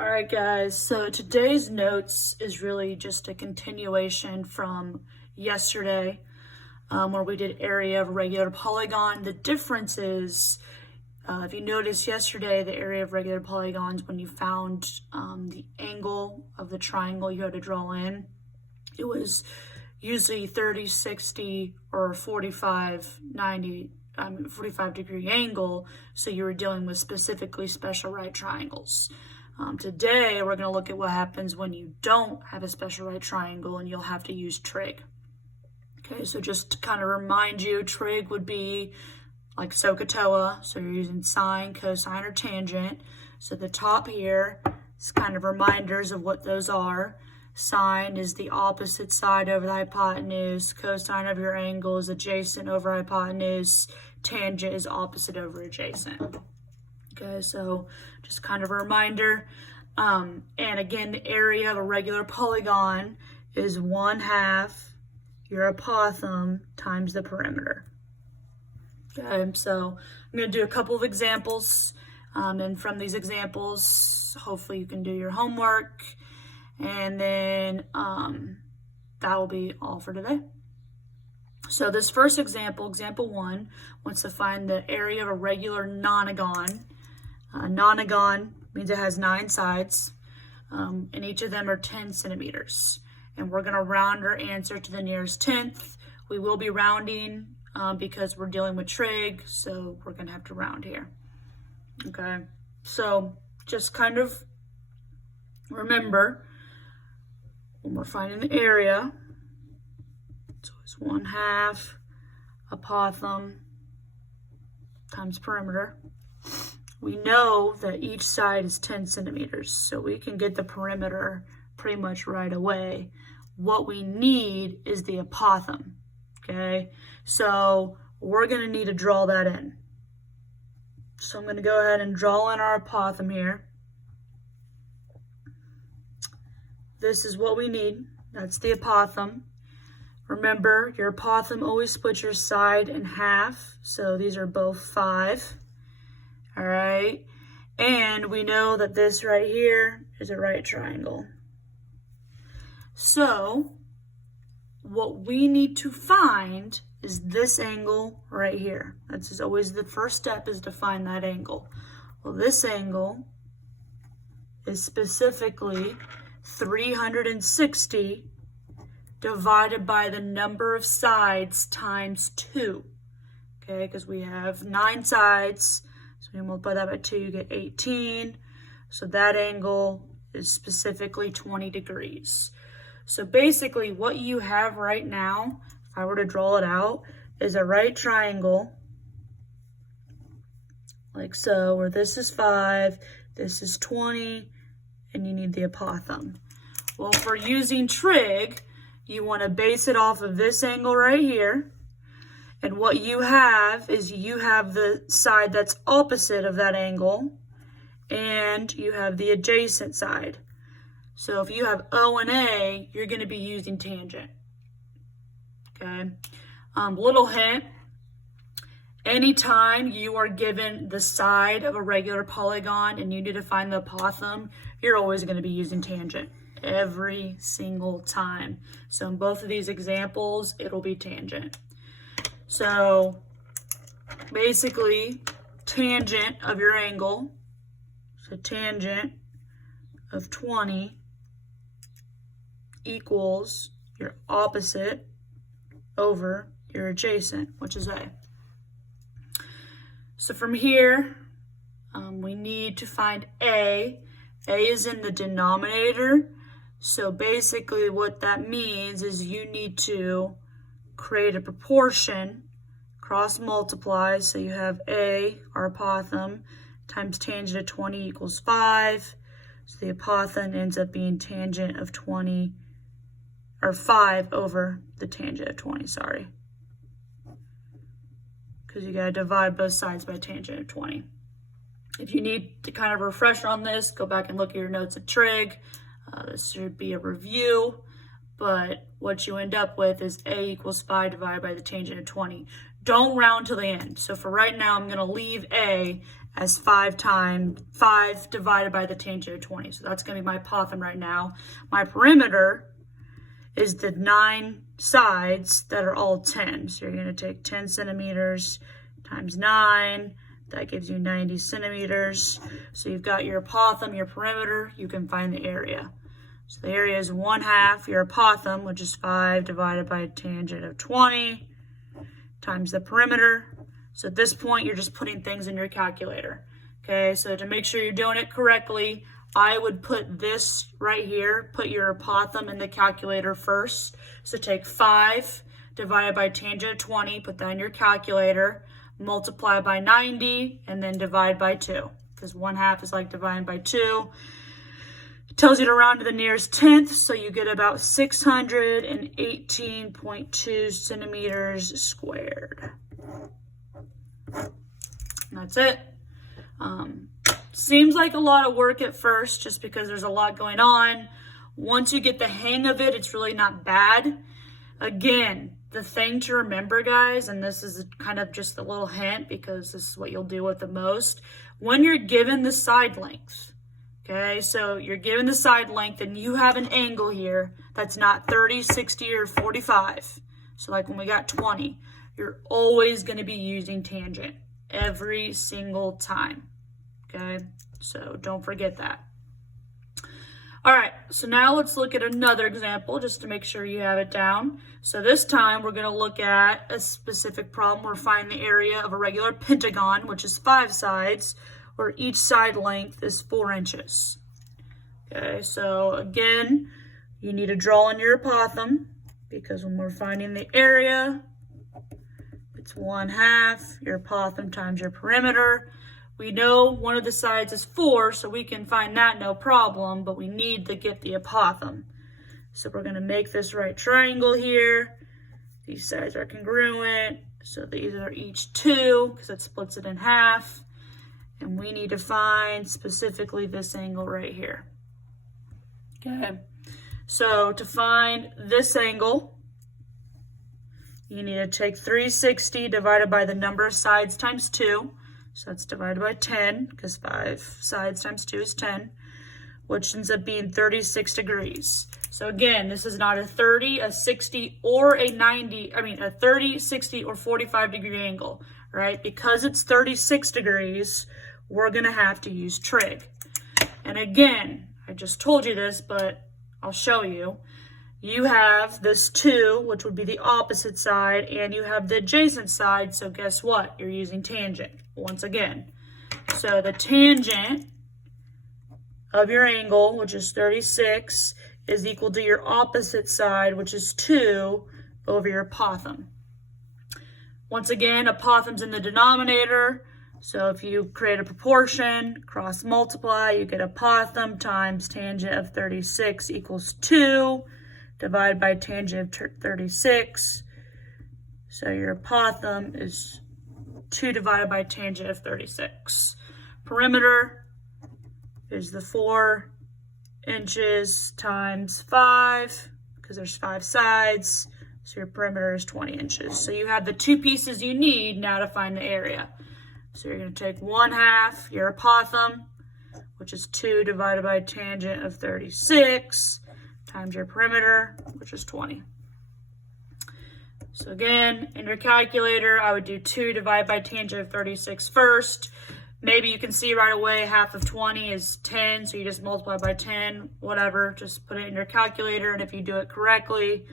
All right, guys, so today's notes is really just a continuation from yesterday where we did area of a regular polygon. The difference is, if you noticed yesterday, the area of regular polygons, when you found the angle of the triangle you had to draw in, it was usually 30, 60, or 45, 90, 45 degree angle, so you were dealing with specifically special right triangles. Today, we're going to look at what happens when you don't have a special right triangle and you'll have to use trig. Okay, so just to kind of remind you, trig would be like SOHCAHTOA, so you're using sine, cosine, or tangent. So the top here is kind of reminders of what those are. Sine is the opposite side over the hypotenuse. Cosine of your angle is adjacent over hypotenuse. Tangent is opposite over adjacent. Okay, so just kind of a reminder. And again, the area of a regular polygon is 1/2 your apothem times the perimeter. Okay, so I'm going to do a couple of examples. And from these examples, hopefully you can do your homework. And then that will be all for today. So this first example, example 1, wants to find the area of a regular nonagon. Nonagon means it has 9 sides, and each of them are 10 centimeters. And we're going to round our answer to the nearest tenth. We will be rounding because we're dealing with trig, so we're going to have to round here. Okay, so just kind of remember, when we're finding the area, so it's 1/2 apothem times perimeter. We know that each side is 10 centimeters, so we can get the perimeter pretty much right away. What we need is the apothem, okay? So we're going to need to draw that in. So I'm going to go ahead and draw in our apothem here. This is what we need. That's the apothem. Remember, your apothem always splits your side in half, so these are both 5. All right, and we know that this right here is a right triangle. So what we need to find is this angle right here. That's always the first step, is to find that angle. Well, this angle is specifically 360 divided by the number of sides times 2. Okay, because we have 9 sides. So we multiply that by 2, you get 18. So that angle is specifically 20 degrees. So basically what you have right now, if I were to draw it out, is a right triangle, like so, where this is 5, this is 20, and you need the apothem. Well, for using trig, you want to base it off of this angle right here. And what you have is you have the side that's opposite of that angle, and you have the adjacent side. So if you have O and A, you're going to be using tangent. Okay. Little hint, anytime you are given the side of a regular polygon and you need to find the apothem, you're always going to be using tangent every single time. So in both of these examples, it'll be tangent. So basically, tangent of your angle, so tangent of 20 equals your opposite over your adjacent, which is A. So from here, we need to find A. A is in the denominator. So basically what that means is you need to create a proportion, cross multiply, so you have A, our apothem, times tangent of 20 equals 5. So the apothem ends up being tangent of 20, or 5 over the tangent of 20, sorry. Because you gotta divide both sides by tangent of 20. If you need to kind of refresh on this, go back and look at your notes at trig. This should be a review. But what you end up with is A equals 5 divided by the tangent of 20. Don't round to the end. So for right now, I'm going to leave A as 5 divided by the tangent of 20. So that's going to be my apothem right now. My perimeter is the 9 sides that are all 10. So you're going to take 10 centimeters times 9. That gives you 90 centimeters. So you've got your apothem, your perimeter. You can find the area. So the area is 1/2 your apothem, which is 5 divided by a tangent of 20 times the perimeter. So at this point, you're just putting things in your calculator. Okay, so to make sure you're doing it correctly, I would put this right here, put your apothem in the calculator first. So take 5 divided by tangent of 20, put that in your calculator, multiply by 90, and then divide by 2. Because 1/2 is like dividing by 2. It tells you to round to the nearest tenth, so you get about 618.2 centimeters squared. And that's it. Seems like a lot of work at first just because there's a lot going on. Once you get the hang of it, it's really not bad. Again, the thing to remember, guys, and this is kind of just a little hint because this is what you'll deal with the most, when you're given the side length, okay, so you're given the side length and you have an angle here that's not 30, 60, or 45. So like when we got 20, you're always going to be using tangent every single time, okay? So don't forget that. All right, so now let's look at another example just to make sure you have it down. So this time we're going to look at a specific problem. We're finding the area of a regular pentagon, which is 5 sides, where each side length is 4 inches. Okay, so again, you need to draw in your apothem because when we're finding the area, it's 1/2 your apothem times your perimeter. We know one of the sides is 4, so we can find that no problem, but we need to get the apothem. So we're going to make this right triangle here. These sides are congruent, so these are each 2 because it splits it in half. And we need to find specifically this angle right here. Okay, so to find this angle, you need to take 360 divided by the number of sides times 2. So that's divided by 10, because 5 sides times 2 is 10, which ends up being 36 degrees. So again, this is not a 30, a 60, or a 90, a 30, 60, or 45 degree angle, right? Because it's 36 degrees, we're gonna have to use trig. And again, I just told you this, but I'll show you. You have this 2, which would be the opposite side, and you have the adjacent side, so guess what? You're using tangent once again. So the tangent of your angle, which is 36, is equal to your opposite side, which is 2, over your apothem. Once again, apothem's in the denominator, so if you create a proportion, cross multiply, you get apothem times tangent of 36 equals 2. Divided by tangent of 36. So your apothem is 2 divided by tangent of 36. Perimeter is the 4 inches times 5, because there's 5 sides. So your perimeter is 20 inches. So you have the 2 pieces you need now to find the area. So you're going to take 1/2 your apothem, which is 2 divided by tangent of 36. Times your perimeter, which is 20. So again, in your calculator, I would do 2 divided by tangent of 36 first. Maybe you can see right away 1/2 of 20 is 10, so you just multiply by 10, whatever. Just put it in your calculator, and if you do it correctly,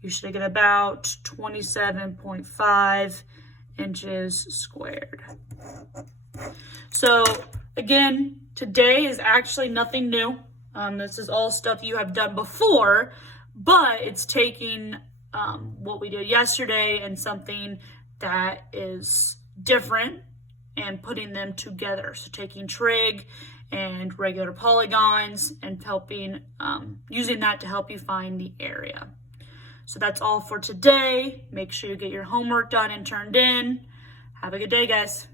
you should get about 27.5 inches squared. So again, today is actually nothing new. This is all stuff you have done before, but it's taking what we did yesterday and something that is different and putting them together. So taking trig and regular polygons and helping, using that to help you find the area. So that's all for today. Make sure you get your homework done and turned in. Have a good day, guys.